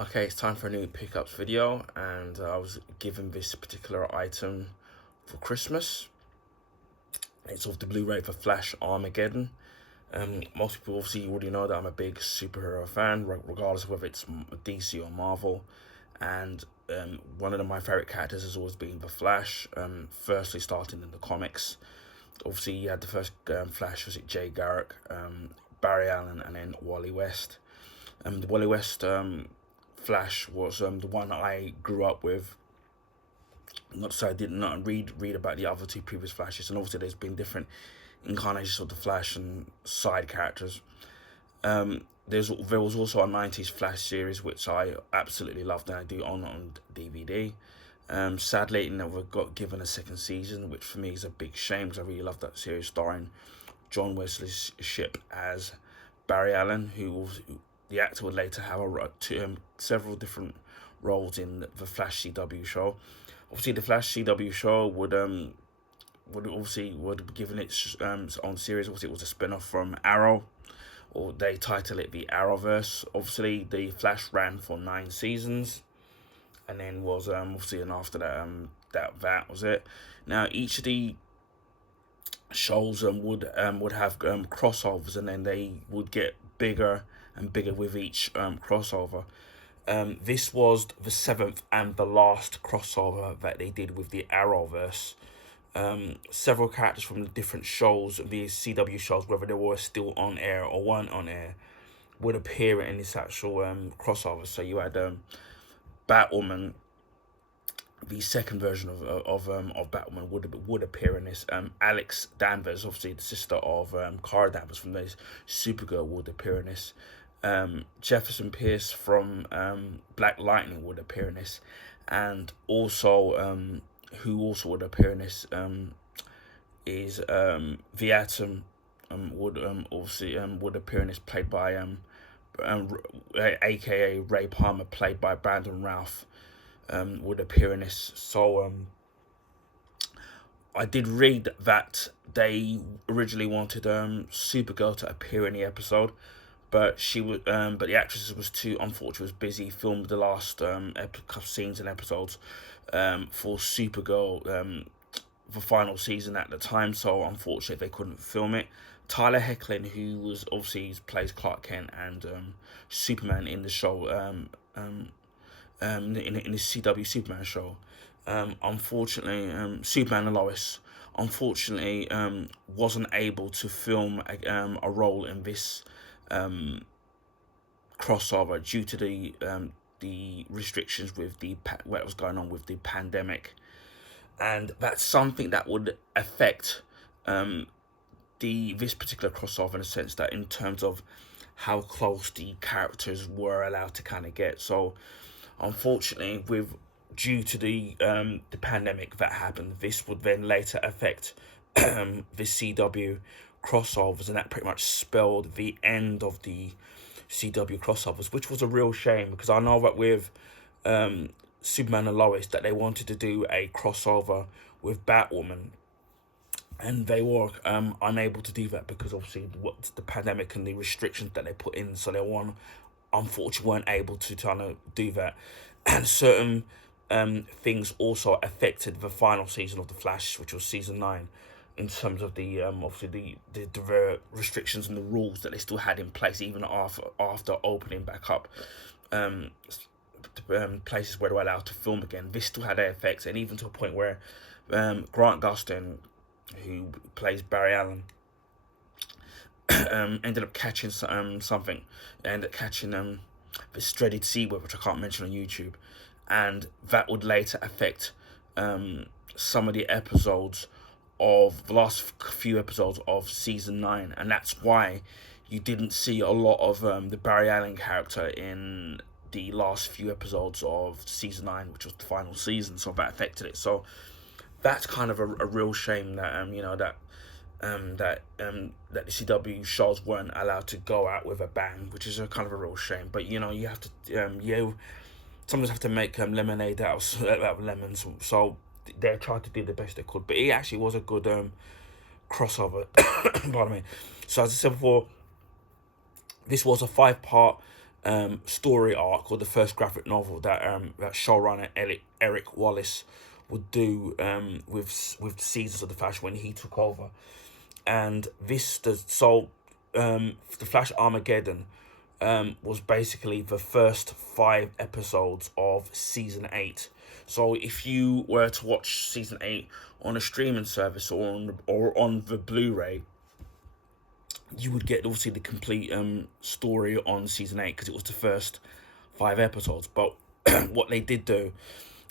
Okay, it's time for a new pickups video, and I was given this particular item for Christmas. It's off the Blu-ray for Flash Armageddon. Most people obviously already know that I'm a big superhero fan, regardless of whether it's DC or Marvel. And one of my favorite characters has always been the Flash. Firstly, starting in the comics, obviously you had the first Flash, was it Jay Garrick, Barry Allen, and then Wally West. The Wally West Flash was the one I grew up with. Not so I did not read about the other two previous Flashes, and obviously there's been different incarnations of the Flash and side characters. There was also a '90s Flash series which I absolutely loved, and I do own on DVD. Sadly, it never got given a second season, which for me is a big shame because I really loved that series, starring John Wesley Shipp as Barry Allen, the actor would later have several different roles in the Flash CW show. Obviously, the Flash CW show would be given its own series. Obviously, it was a spin-off from Arrow, or they title it the Arrowverse. Obviously, the Flash ran for 9 seasons, and then was obviously, and after that that was it. Now each of the shows would have crossovers, and then they would get bigger and bigger with each crossover. This was the seventh and the last crossover that they did with the Arrowverse. Several characters from the different shows, the CW shows, whether they were still on air or weren't on air, would appear in this actual crossover. So you had Batwoman, the second version of Batwoman would appear in this. Alex Danvers, obviously the sister of Cara Danvers from this Supergirl, would appear in this. Jefferson Pierce from Black Lightning would appear in this, and also who also would appear in this is the Atom would obviously would appear in this, played by aka Ray Palmer, played by Brandon Routh, would appear in this. So I did read that they originally wanted Supergirl to appear in the episode, but but the actress was too unfortunate, was busy filming the last scenes and episodes for Supergirl, the final season at the time. So unfortunately, they couldn't film it. Tyler Hoechlin, who was obviously plays Clark Kent and Superman in the show, in the CW Superman show, unfortunately, Superman and Lois, unfortunately, wasn't able to film a role in this crossover due to the restrictions with what was going on with the pandemic, and that's something that would affect this particular crossover, in a sense that in terms of how close the characters were allowed to kind of get. So unfortunately, due to the pandemic that happened, this would then later affect the CW crossovers, and that pretty much spelled the end of the CW crossovers, which was a real shame, because I know that with Superman and Lois that they wanted to do a crossover with Batwoman, and they were unable to do that because obviously what the pandemic and the restrictions that they put in, so they unfortunately weren't able to kind of do that. And certain things also affected the final season of The Flash, which was season 9, in terms of the obviously the restrictions and the rules that they still had in place even after opening back up places where they were allowed to film again. This still had their effects, and even to a point where Grant Gustin, who plays Barry Allen, ended up catching something, ended up catching this dreaded C word, which I can't mention on YouTube, and that would later affect some of the episodes of the last few episodes of season 9, and that's why you didn't see a lot of the Barry Allen character in the last few episodes of season 9, which was the final season. So that affected it. So that's kind of a real shame that that the CW shows weren't allowed to go out with a bang, which is a kind of a real shame. But you have to you sometimes have to make lemonade out of lemons. So they tried to do the best they could, but it actually was a good crossover. Pardon me. So as I said before, this was a 5-part story arc, or the first graphic novel that that showrunner Eric Wallace would do with Seasons of the Flash when he took over. And the Flash Armageddon was basically the first 5 episodes of season 8. So if you were to watch season 8 on a streaming service or on the Blu-ray, you would get obviously the complete story on season 8, because it was the first 5 episodes. But what they did do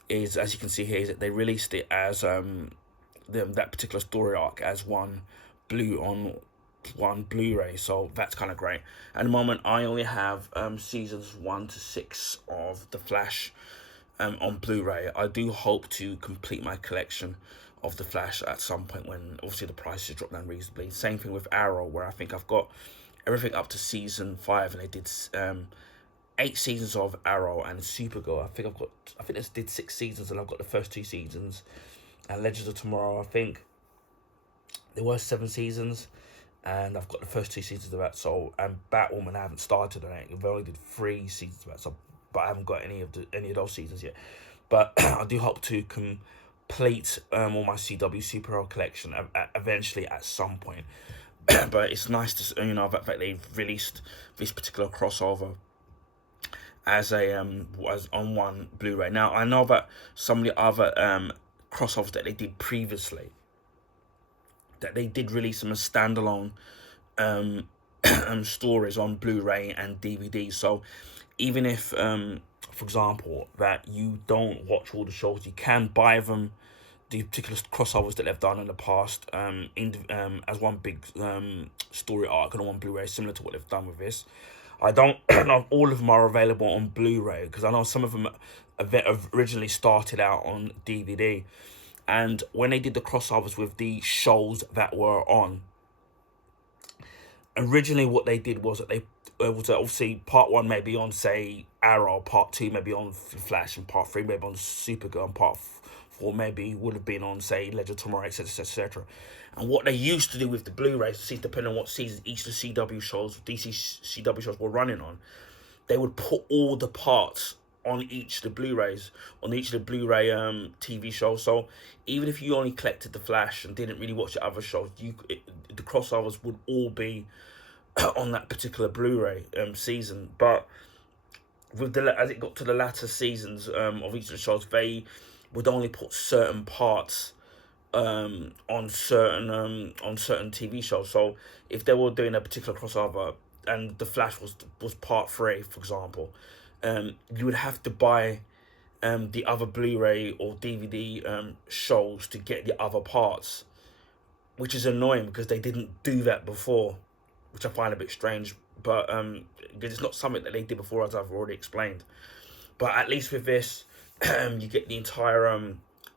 is, as you can see here, is that they released it as that particular story arc as one Blu-ray. So that's kind of great. At the moment, I only have seasons 1 to 6 of The Flash on Blu-ray. I do hope to complete my collection of The Flash at some point when obviously the prices drop down reasonably. Same thing with Arrow, where I think I've got everything up to season 5, and they did 8 seasons of Arrow. And Supergirl, I think they did 6 seasons, and I've got the first 2 seasons. And Legends of Tomorrow, I think there were 7 seasons, and I've got the first 2 seasons of that. So, and Batwoman, I haven't started on it. I've only did 3 seasons of that, so, but I haven't got any of those seasons yet. But I do hope to complete all my CW superhero collection eventually at some point. But it's nice to that they've released this particular crossover as on one Blu-ray. Now I know that some of the other crossovers that they did previously, that they did release them as standalone stories on Blu-ray and DVD. So even if, for example, that you don't watch all the shows, you can buy them, the particular crossovers that they've done in the past, as one big story arc and one Blu-ray, similar to what they've done with this. I don't know if all of them are available on Blu-ray, because I know some of them have originally started out on DVD. And when they did the crossovers with the shows that were on, originally what they did was that they was obviously part 1 maybe on, say, Arrow, part 2 maybe on Flash, and part 3 maybe on Supergirl, and part 4 maybe would have been on, say, Legend of Tomorrow, etc, etc. And what they used to do with the Blu-rays, depending on what season each of the CW shows, DC CW shows were running on, they would put all the parts on each of the Blu-rays, on each of the Blu-ray TV shows. So even if you only collected the Flash and didn't really watch the other shows, the crossovers would all be on that particular Blu-ray season. But with as it got to the latter seasons of each of the shows, they would only put certain parts on certain TV shows. So if they were doing a particular crossover and the Flash was part 3, for example, you would have to buy the other Blu-ray or DVD shows to get the other parts, which is annoying because they didn't do that before, which I find a bit strange. But because it's not something that they did before, as I've already explained. But at least with this, you get the entire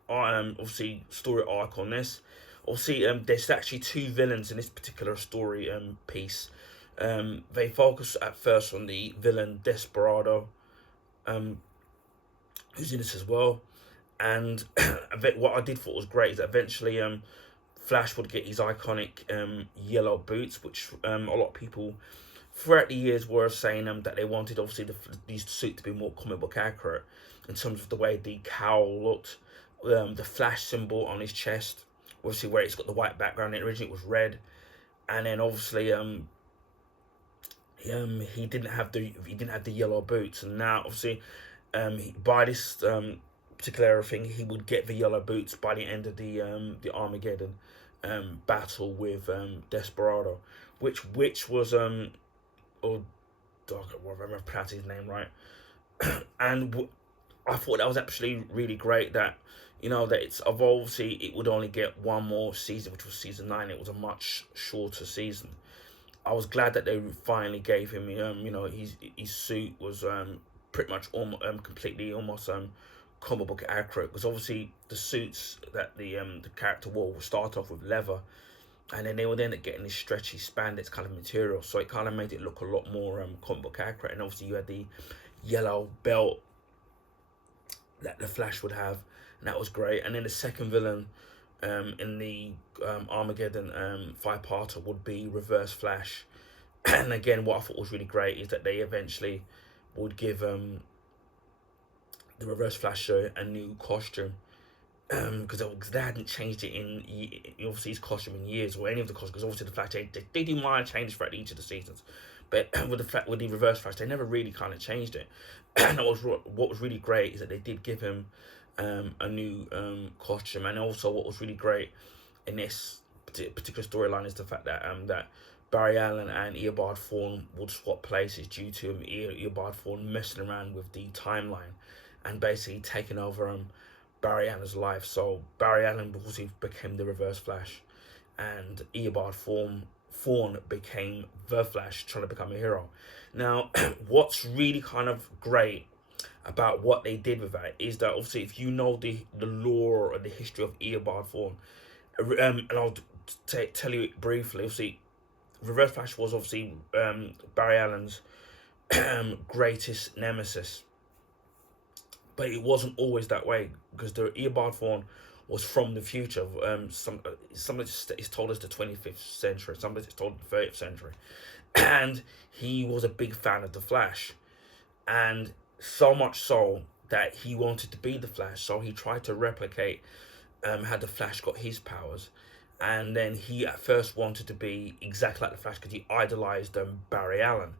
obviously story arc on this. Obviously, there's actually 2 villains in this particular story piece. They focus at first on the villain Desperado, who's in this as well. And what I did thought was great is that eventually Flash would get his iconic yellow boots, which a lot of people throughout the years were saying that they wanted obviously these suits to be more comic book accurate in terms of the way the cowl looked, the Flash symbol on his chest, obviously where it's got the white background. Originally it was red, and then obviously he didn't have the yellow boots, and now obviously by this particular thing, he would get the yellow boots by the end of the Armageddon battle with Desperado, which was I remember pronouncing his name right. And I thought that was actually really great that, that it's obviously it would only get one more season, which was season 9. It was a much shorter season. I was glad that they finally gave him, his suit was pretty much completely almost comic book accurate, because obviously the suits that the character wore will start off with leather, and then they would end up getting this stretchy spandex kind of material, so it kind of made it look a lot more comic book accurate. And obviously you had the yellow belt that the Flash would have, and that was great. And then the second villain in the Armageddon 5-parter would be Reverse Flash. And again, what I thought was really great is that they eventually would give the Reverse Flash a new costume, because they hadn't changed it in obviously his costume in years, or any of the costumes. Because obviously the Flash, they do minor changes throughout each of the seasons, but with the Reverse Flash, they never really kind of changed it. And what was really great is that they did give him a new costume. And also what was really great in this particular storyline is the fact that that Barry Allen and Eobard Thawne would swap places due to Eobard Thawne messing around with the timeline and basically taking over Barry Allen's life. So Barry Allen obviously became the Reverse Flash, and Eobard Thawne became the Flash, trying to become a hero. Now, what's really kind of great about what they did with that is that obviously if you know the lore or the history of Eobard Thawne, and I'll tell you it briefly. Obviously, Reverse Flash was obviously Barry Allen's greatest nemesis, but it wasn't always that way, because the Eobard Thawne was from the future. Some is told us the 25th century, some is told the 30th century, and he was a big fan of the Flash, and so much so that he wanted to be the Flash. So he tried to replicate how the Flash got his powers, and then he at first wanted to be exactly like the Flash because he idolized Barry Allen.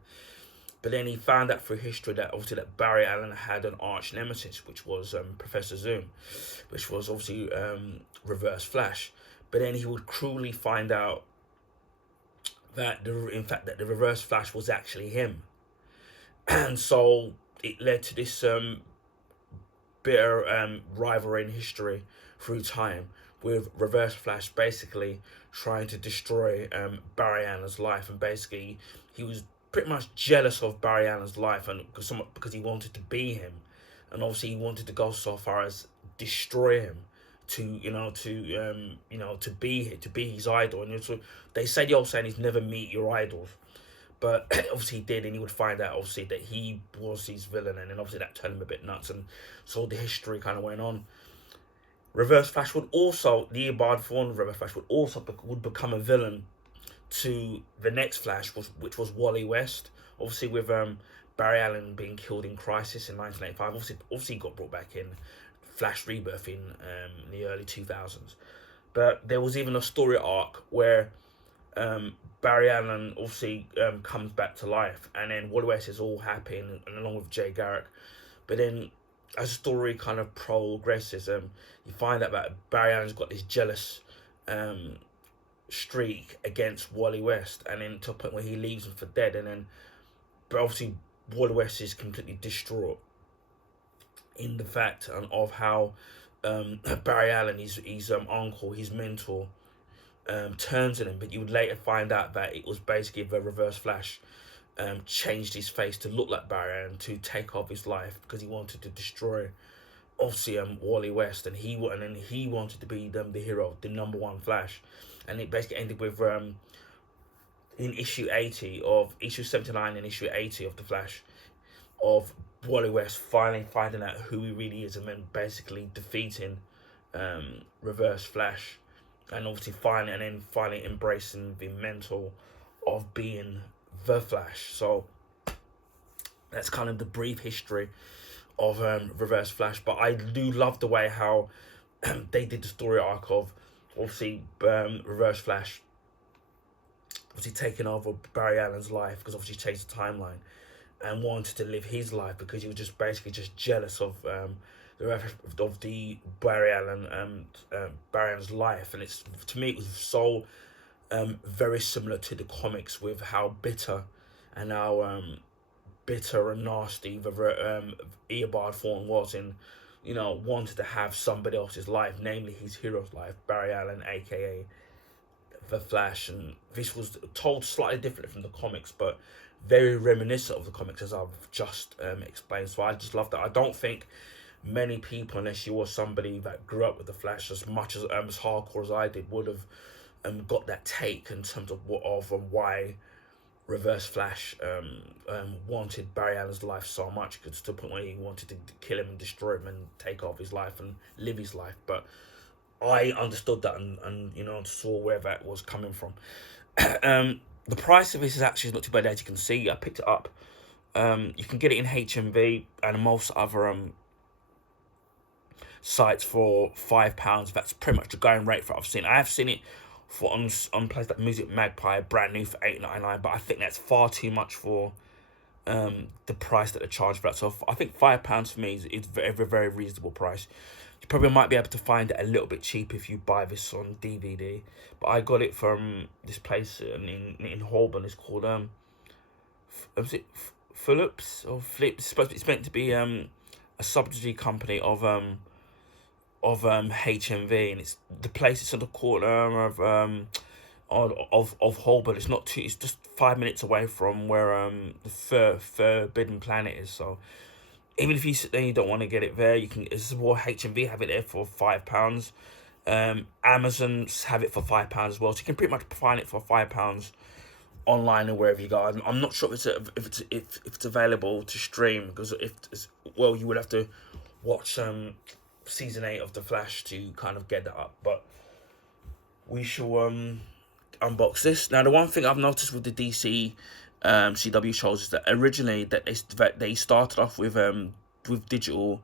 But then he found out through history that obviously that Barry Allen had an arch nemesis, which was Professor Zoom, which was obviously Reverse Flash. But then he would cruelly find out that the Reverse Flash was actually him, and so it led to this bitter rivalry in history through time, with Reverse Flash basically trying to destroy Barry Allen's life, and basically he was pretty much jealous of Barry Allen's life, and because he wanted to be him, and obviously he wanted to go so far as destroy him to be his idol. And so they say the old saying is never meet your idols, but obviously he did, and he would find out obviously that he was his villain, and then obviously that turned him a bit nuts, and so the history kind of went on. Reverse Flash would also, the Eobard Thawne Reverse Flash would become a villain to the next Flash, which was Wally West. Obviously with Barry Allen being killed in Crisis in 1985, obviously he got brought back in Flash Rebirth in the early 2000s. But there was even a story arc where Barry Allen obviously comes back to life, and then Wally West is all happy, and along with Jay Garrick. But then as the story kind of progresses, you find out that Barry Allen's got this jealous streak against Wally West, and then to a point where he leaves him for dead, and then but obviously Wally West is completely distraught in the fact of how Barry Allen, his uncle, his mentor, turns on him. But you would later find out that it was basically the Reverse Flash changed his face to look like Barry Allen to take off his life, because he wanted to destroy obviously Wally West, and he wanted to be the hero, the #1 Flash. And it basically ended with in issue 79 and issue 80 of the Flash, of Wally West finally finding out who he really is, and then basically defeating Reverse Flash, and obviously finally embracing the mental of being the Flash. So that's kind of the brief history of Reverse Flash. But I do love the way how they did the story arc of obviously Reverse Flash obviously taking over Barry Allen's life, because obviously he changed the timeline and wanted to live his life because he was just basically just jealous of the Barry Allen's life. And it's, to me, it was so very similar to the comics, with how bitter and nasty the Eobard Thawne was, and wanted to have somebody else's life, namely his hero's life, Barry Allen, aka the Flash. And this was told slightly differently from the comics, but very reminiscent of the comics, as I've just explained. So I just love that. I don't think many people, unless you were somebody that grew up with the Flash as much as hardcore as I did, would have got that take in terms of why Reverse Flash wanted Barry Allen's life so much, because to the point where he wanted to kill him and destroy him and take off his life and live his life. But I understood that and saw where that was coming from. The price of this is actually not too bad, as you can see. I picked it up You can get it in HMV and most other sites for £5. That's pretty much the going rate for what I've seen. I have seen it for on places like Music Magpie, brand new for £8.99, but I think that's far too much for the price that they charge for that. So I think £5 for me is very, very reasonable price. You probably might be able to find it a little bit cheap if you buy this on DVD. But I got it from this place in Holborn. It's called was it Phillips or Flips? It's meant to be a subsidiary company of HMV, and it's the place. It's on the corner of Holborn. It's not too. It's just 5 minutes away from where the Forbidden Planet is. So even if you sit there and you don't want to get it there, you can. It's more HMV have it there for £5. Amazon's have it for £5 as well. So you can pretty much find it for £5 online or wherever you go. I'm not sure if it's available to stream, because you would have to watch season 8 of The Flash to kind of get that up. But we shall unbox this. Now, the one thing I've noticed with the DC CW shows is that originally they started off with digital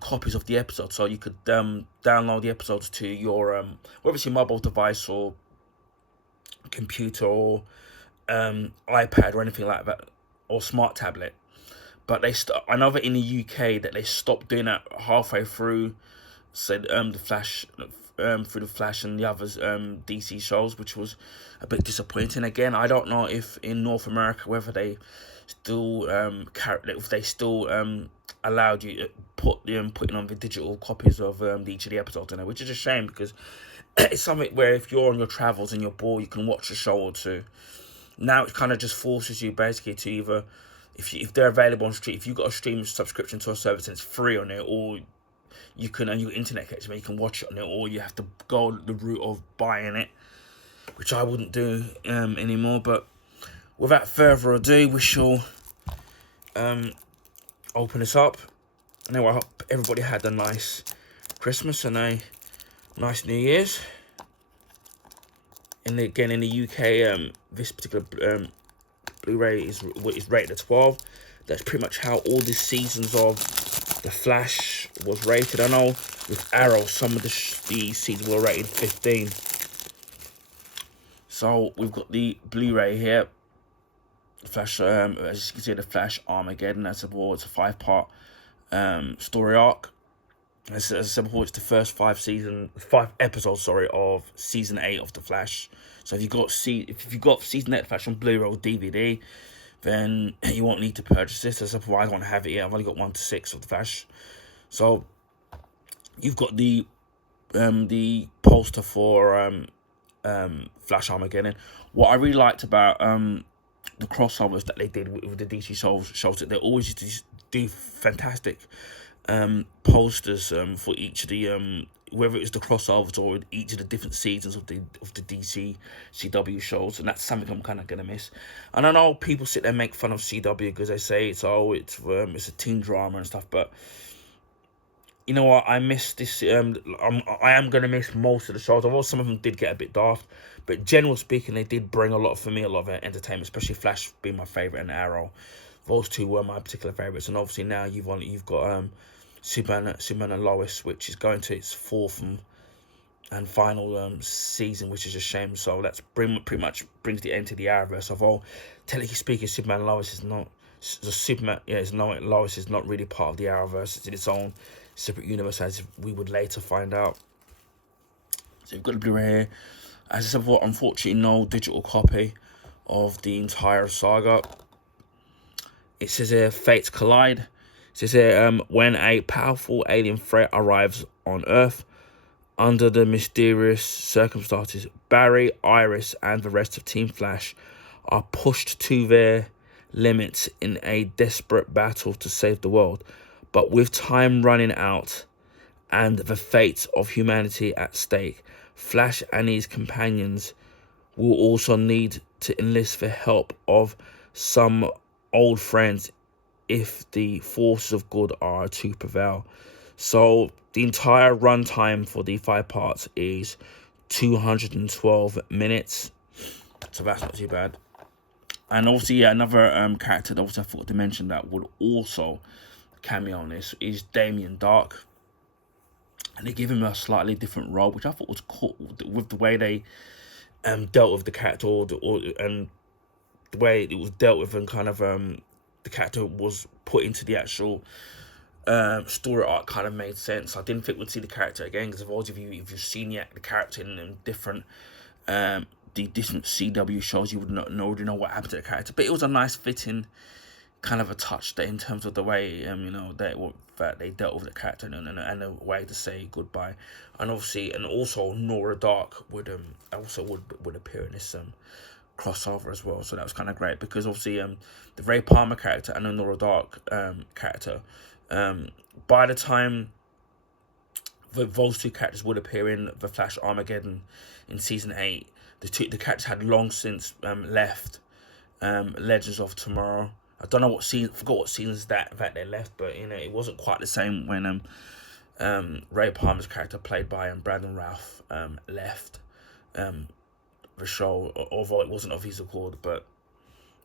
copies of the episode, so you could download the episodes to your whether it's your mobile device or computer or iPad or anything like that, or smart tablet. But I know that in the UK that they stopped doing that halfway through, said the Flash, through the Flash and the others DC shows, which was a bit disappointing. Again, I don't know if in North America whether they still allowed you to putting on the digital copies of each of the episodes, which is a shame, because it's something where if you're on your travels and you're bored, you can watch a show or two. Now it kind of just forces you basically to either, if they're available on stream, if you've got a stream subscription to a service and it's free on it, or you can, and your internet connection, you can watch it on it, or you have to go the route of buying it, which I wouldn't do anymore. But without further ado, we shall open this up. Anyway, I hope everybody had a nice Christmas and a nice New Year's. And again, in the UK, this particular Blu-ray is rated at 12. That's pretty much how all the seasons of The Flash was rated. I know with Arrow, some of the seasons were rated 15. So we've got the Blu-ray here. Flash, as you can see, The Flash Armageddon. It's a 5-part story arc. As I said before, it's the first 5 episodes, of season 8 of The Flash. So if you got season 8 of The Flash on Blu-ray or DVD, then you won't need to purchase this. As I said, I don't have it yet. I've only got 1 to 6 of The Flash. So you've got the poster for Flash Armageddon. What I really liked about the crossovers that they did with the DC shows that they always used to do fantastic posters for each of the whether it was the crossovers or each of the different seasons of the DC CW shows, and that's something I'm kind of gonna miss. And I know people sit there and make fun of CW because they say it's a teen drama and stuff, but you know what, I miss this. I am gonna miss most of the shows, although some of them did get a bit daft. But generally speaking, they did bring a lot of entertainment, especially Flash being my favorite and Arrow. Those two were my particular favorites, and obviously now you've got Superman and Lois, which is going to its 4th and final season, which is a shame. So that's pretty much brings the end to the Arrowverse. Although technically speaking, Superman and Lois is not Lois is not really part of the Arrowverse. It's in its own separate universe, as we would later find out. So you've got the Blu-ray here. As I said before, unfortunately, no digital copy of the entire saga. It says here, fates collide. It says here, when a powerful alien threat arrives on Earth, under the mysterious circumstances, Barry, Iris, and the rest of Team Flash are pushed to their limits in a desperate battle to save the world. But with time running out and the fate of humanity at stake, Flash and his companions will also need to enlist the help of some old friends if the forces of good are to prevail. So the entire runtime for the 5 parts is 212 minutes. So that's not too bad. And obviously, yeah, another character that also I forgot to mention that would also cameo on this is Damien Dark. And they give him a slightly different role, which I thought was cool with the way they dealt with the character, and the way it was dealt with, and kind of the character was put into the actual story arc kind of made sense. I didn't think we'd see the character again, because if you've seen the character in different the different CW shows, you would not already know what happened to the character. But it was a nice fitting kind of a touch there in terms of the way that they dealt with the character, and a way to say goodbye. And obviously, and also Nora Dark would appear in this crossover as well. So that was kind of great, because obviously the Ray Palmer character and the Nora Dark character, by the time those two characters would appear in The Flash Armageddon in season 8, the characters had long since left Legends of Tomorrow. I don't know forgot what scenes that they left, but it wasn't quite the same when Ray Palmer's character, played by Brandon Routh, left the show, although it wasn't of his accord. But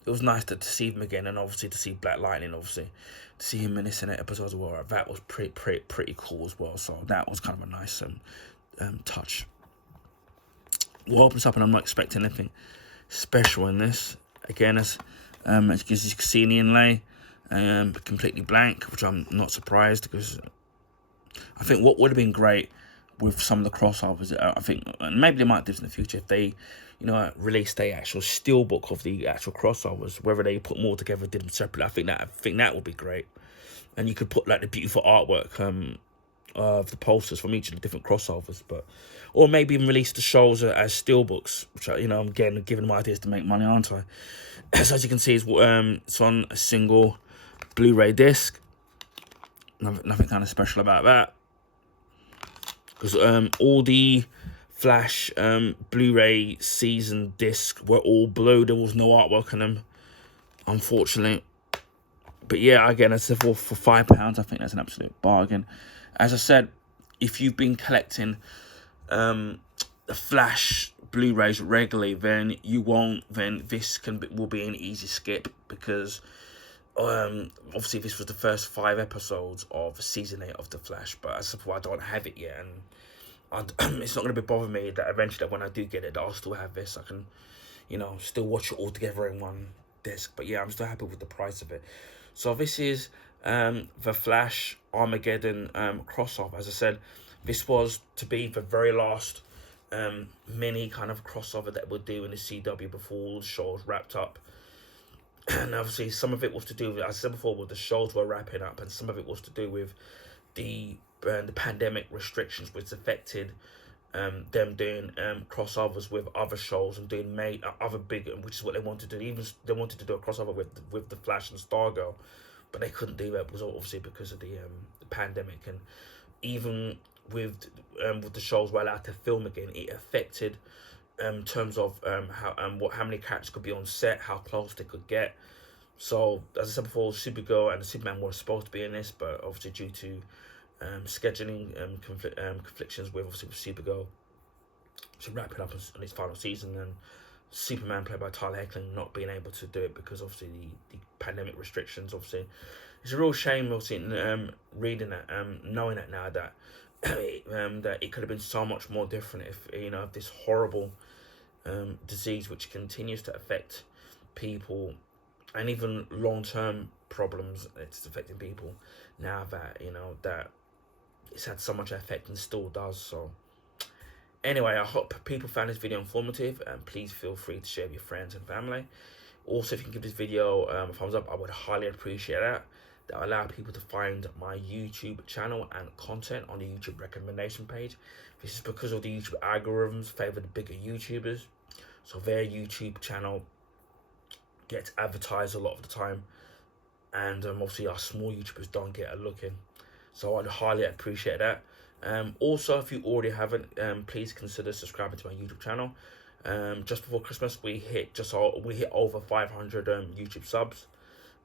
it was nice to see him again, and obviously to see Black Lightning, obviously to see him in this episode as well. That was pretty cool as well. So that was kind of a nice touch. What opens up, and I'm not expecting anything special in this. Again, as you can see in the inlay, completely blank, which I'm not surprised, because I think what would have been great with some of the crossovers, I think, and maybe they might do this in the future, if they, released the actual steelbook of the actual crossovers, whether they put more together, did them separately. I think that would be great, and you could put like the beautiful artwork of the posters from each of the different crossovers, or maybe even release the shows as steelbooks, which I'm again giving them ideas to make money, aren't I? So as you can see, it's on a single Blu-ray disc. Nothing kind of special about that, because all the Flash Blu-ray season discs were all blue. There was no artwork on them, unfortunately. But yeah, again, as I said, for £5, I think that's an absolute bargain. As I said, if you've been collecting the Flash Blu-rays regularly, then this will be an easy skip, because obviously this was the first 5 episodes of season 8 of The Flash, but as I don't have it yet, and it's not going to be bothering me that eventually when I do get it, that I'll still have this. I can, still watch it all together in one disc. But yeah, I'm still happy with the price of it. So this is the Flash Armageddon crossover. As I said, this was to be the very last mini kind of crossover that we'll do in the CW before all the shows wrapped up. And obviously some of it was to do with, as I said before, with the shows were wrapping up, and some of it was to do with the pandemic restrictions, which affected them doing crossovers with other shows and doing other big, which is what they wanted to do. Even they wanted to do a crossover with the Flash and Stargirl, but they couldn't do that, because obviously because of the pandemic. And even with the shows were allowed to film again, it affected in terms of how many characters could be on set, how close they could get. So as I said before, Supergirl and Superman were supposed to be in this, but obviously due to scheduling conflictions with Supergirl to wrap it up on its final season, and Superman, played by Tyler Hoechlin, not being able to do it because obviously the pandemic restrictions. Obviously, it's a real shame. Obviously, reading that, knowing that now, that that it could have been so much more different if this horrible disease, which continues to affect people, and even long-term problems it's affecting people now, that that it's had so much effect and still does. So anyway, I hope people found this video informative, and please feel free to share with your friends and family. Also, if you can give this video a thumbs up, I would highly appreciate that. That will allow people to find my YouTube channel and content on the YouTube recommendation page. This is because of the YouTube algorithms favor the bigger YouTubers, so their YouTube channel gets advertised a lot of the time, and obviously our small YouTubers don't get a look in. So I'd highly appreciate that. Also, if you already haven't, please consider subscribing to my YouTube channel. Just before Christmas, we hit over 500 YouTube subs,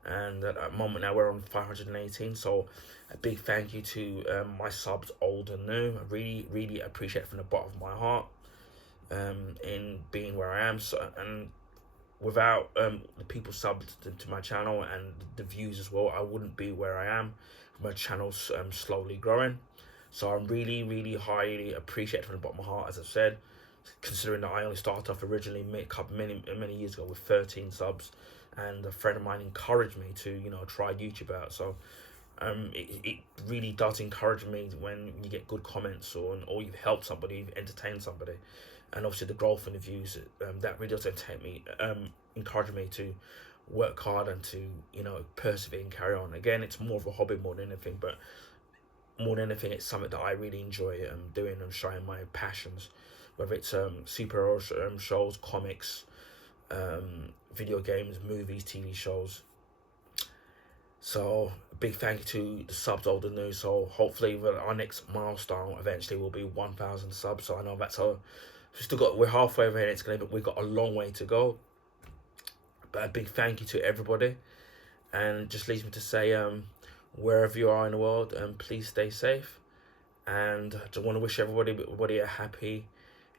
and at the moment now we're on 518. So a big thank you to my subs, old and new. I really appreciate it from the bottom of my heart, in being where I am. So, and without the people subbed to my channel and the views as well, I wouldn't be where I am. My channel's slowly growing, so I'm really highly appreciative from the bottom of my heart, as I've said, considering that I only started off originally many years ago with 13 subs, and a friend of mine encouraged me to, you know, try YouTube out. So it really does encourage me when you get good comments, or you've helped somebody, you've entertained somebody. And obviously the growth in the views, that really does encourage me to work hard and to, you know, persevere and carry on. Again, it's more of a hobby more than anything, but more than anything, it's something that I really enjoy doing and showing my passions, whether it's superhero shows, comics, video games, movies, TV shows. So a big thank you to the subs, old and new. So hopefully our next milestone eventually will be 1,000 subs. So I know we're halfway there, and we've got a long way to go. But a big thank you to everybody, and it just leaves me to say, wherever you are in the world, please stay safe. And I just want to wish everybody a happy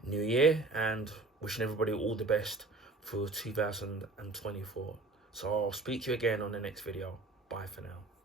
new year, and wishing everybody all the best for 2024. So I'll speak to you again on the next video. Bye for now.